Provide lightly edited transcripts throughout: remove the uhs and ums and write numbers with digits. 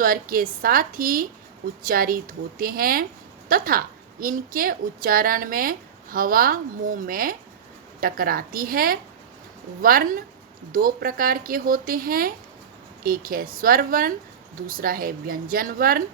स्वर के साथ ही उच्चारित होते हैं तथा इनके उच्चारण में हवा मुंह में टकराती है। वर्ण दो प्रकार के होते हैं, एक है स्वर वर्ण, दूसरा है व्यंजन वर्ण।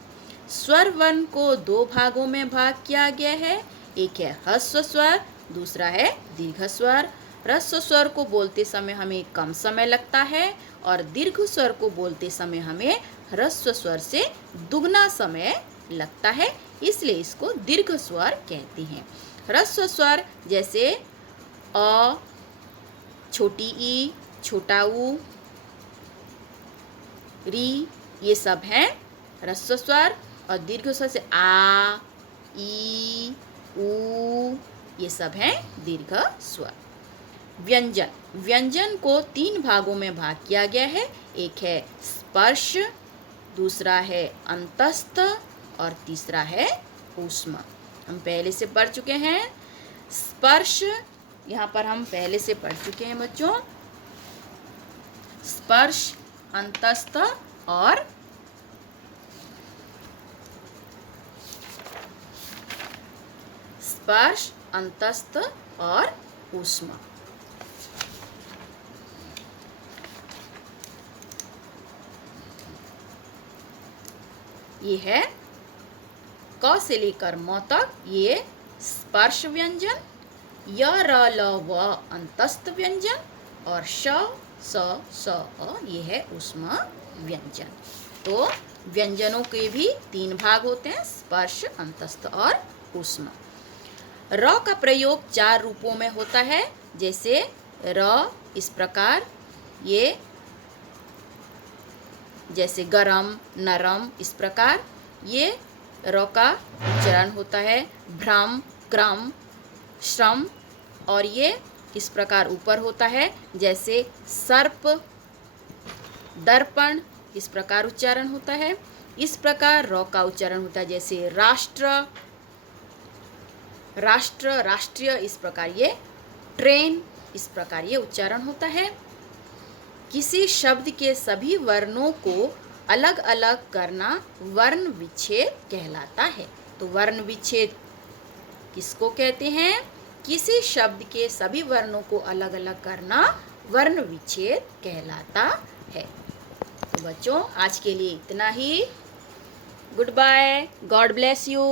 स्वर वर्ण को दो भागों में भाग किया गया है, एक है ह्रस्व स्वर, दूसरा है दीर्घ स्वर। ह्रस्व स्वर को बोलते समय हमें कम समय लगता है और दीर्घ स्वर को बोलते समय हमें ह्रस्व स्वर से दुगना समय लगता है, इसलिए इसको दीर्घ स्वर कहते हैं। ह्रस्व स्वर जैसे अ, छोटी ई, छोटा ऊ, री, ये सब हैं ह्रस्व स्वर। और दीर्घ स्वर से आ, ई, ऊ, ये सब हैं दीर्घ स्वर। व्यंजन, व्यंजन को तीन भागों में भाग किया गया है, एक है स्पर्श, दूसरा है अंतस्थ और तीसरा है ऊष्म। हम पहले से पढ़ चुके हैं। स्पर्श यहाँ पर हम पहले से पढ़ चुके हैं बच्चों। स्पर्श, अंतस्थ और स्पर्श, अंतस्थ और ऊष्म। ये है क से लेकर म तक ये स्पर्श व्यंजन, य र ल व अंतस्थ व्यंजन और श स स अ ये है ऊष्म व्यंजन। तो व्यंजनों के भी तीन भाग होते हैं, स्पर्श, अंतस्थ और ऊष्म। र का प्रयोग चार रूपों में होता है, जैसे र इस प्रकार, ये जैसे गरम, नरम, इस प्रकार ये र का उच्चारण होता है। भ्रम, क्रम, श्रम, और ये इस प्रकार ऊपर होता है, जैसे सर्प, दर्पण, इस प्रकार उच्चारण होता है। इस प्रकार र का उच्चारण होता है, जैसे राष्ट्र, राष्ट्र, राष्ट्रीय, इस प्रकार ये ट्रेन, इस प्रकार ये उच्चारण होता है। किसी शब्द के सभी वर्णों को अलग अलग करना वर्ण विच्छेद कहलाता है। तो वर्ण विच्छेद किसको कहते हैं? किसी शब्द के सभी वर्णों को अलग अलग करना वर्ण विच्छेद कहलाता है। तो बच्चों आज के लिए इतना ही। Good bye, god bless you.